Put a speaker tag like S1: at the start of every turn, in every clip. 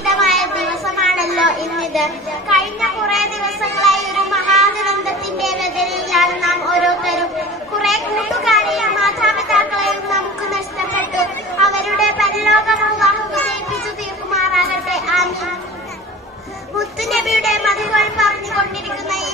S1: അനുഗ്രഹീതമായ ദിവസമാണല്ലോ ഇന്നിത്. കഴിഞ്ഞ കുറെ ദിവസങ്ങളായി ഒരു മഹാദുരന്തത്തിന്റെ വേദനയിലാണ് നാം ഓരോരുത്തരും. കുറെ കൂട്ടുകാരെയും മാതാപിതാക്കളെയും നമുക്ക് നഷ്ടപ്പെട്ടു. അവരുടെ പരലോകം അള്ളാഹു വിജയിപ്പിച്ചു തീർക്കുമാറാകട്ടെ. ആമീൻ. മുത്തുനബിയുടെ മതികൾ പറഞ്ഞുകൊണ്ടിരിക്കുന്ന ഈ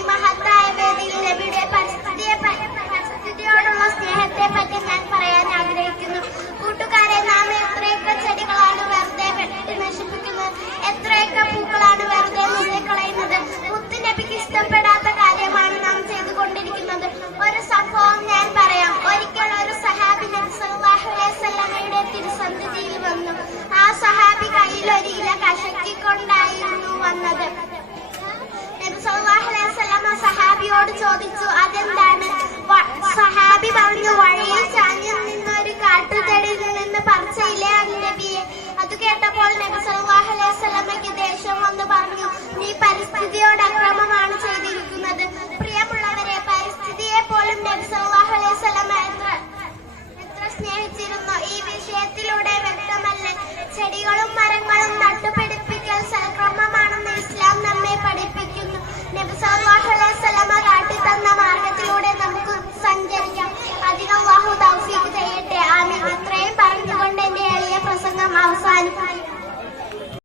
S1: തിരുസന്നിധിയിൽ വന്നു. ആ സഹാബി കയ്യിൽ ഒരു ഇല കഷക്കിക്കൊണ്ടായിരുന്നു വന്നത്. സഹാബിയോട് ചോദിച്ചു അതെന്താണ്? സഹാബി പറഞ്ഞു വഴിയിൽ ചാഞ്ഞു നിന്ന് ഒരു കാട്ടുതടിയിൽ നിന്ന് പറിച്ചയിലെ നബിയെ അത് കേട്ടപ്പോൾ നബി സല്ലല്ലാഹു അലൈഹി വസല്ലമയ്ക്ക് ദേഷ്യം വന്ന് പറഞ്ഞു നീ പരിസ്ഥിതിയോട് അക്രമമാണ് ചെയ്തിരിക്കുന്നത്. പ്രിയമുള്ളവരെ പരിസ്ഥിതിയെ പോലും നബി സല്ലല്ലാഹു അലൈഹി വസല്ലമ എത്ര എത്ര സ്നേഹിച്ചിരുന്നു ah